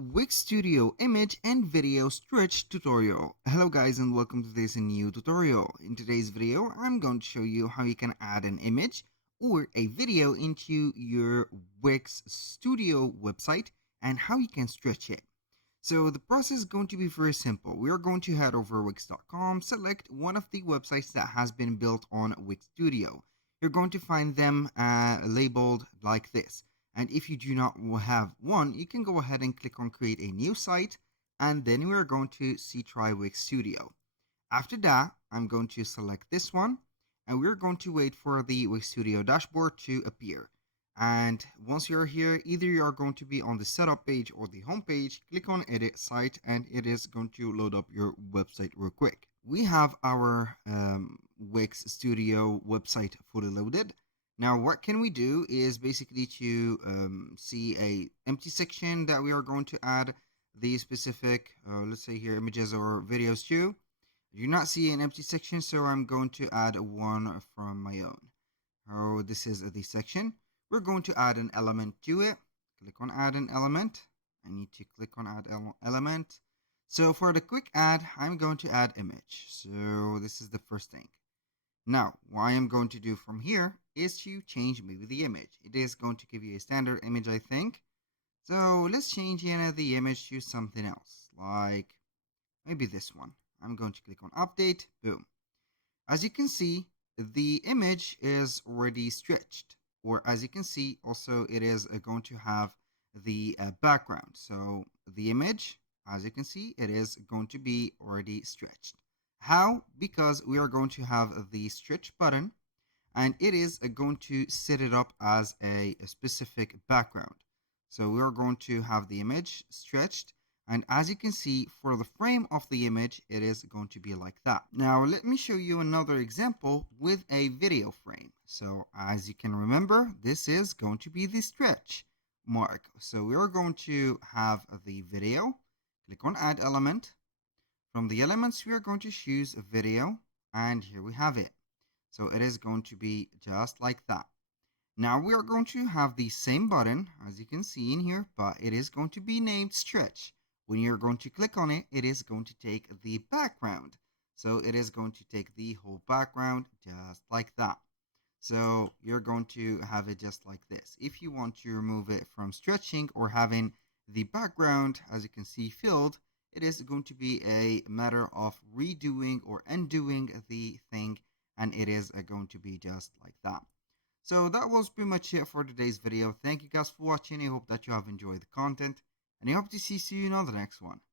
Wix Studio image and video stretch tutorial. Hello guys and welcome to this new tutorial. In today's video, I'm going to show you how you can add an image or a video into your Wix Studio website and how you can stretch it. So the process is going to be very simple. We are going to head over wix.com, select one of the websites that has been built on Wix Studio. You're going to find them labeled like this. And if you do not have one, you can go ahead and click on create a new site, and then we are going to see try Wix Studio. After that, I'm going to select this one, and we're going to wait for the Wix Studio dashboard to appear. And once you're here, either you are going to be on the setup page or the home page, click on edit site, and it is going to load up your website real quick. We have our Wix Studio website fully loaded. Now, what can we do is basically to see a empty section that we are going to add the specific, let's say here, images or videos to. I do not see an empty section, so I'm going to add one from my own. Oh, this is the section. We're going to add an element to it. Click on add an element. I need to click on add element. So for the quick add, I'm going to add image. So this is the first thing. Now, what I am going to do from here is to change maybe the image. It is going to give you a standard image, I think. So let's change the image to something else, like maybe this one. I'm going to click on update, boom. As you can see, the image is already stretched, or as you can see, also it is going to have the background. So the image, as you can see, it is going to be already stretched. How? Because we are going to have the stretch button, and it is going to set it up as a specific background. So we are going to have the image stretched, and as you can see, for the frame of the image, it is going to be like that. Now, let me show you another example with a video frame. So as you can remember, this is going to be the stretch mark. So we are going to have the video. Click on add element. From the elements, we are going to choose a video, and here we have it. So it is going to be just like that. Now we are going to have the same button, as you can see in here, but it is going to be named stretch. When you're going to click on it, it is going to take the background. So it is going to take the whole background just like that. So you're going to have it just like this. If you want to remove it from stretching or having the background, as you can see, filled, it is going to be a matter of redoing or undoing the thing, and it is going to be just like that. So that was pretty much it for today's video. Thank you guys for watching. I hope that you have enjoyed the content, and I hope to see you soon on the next one.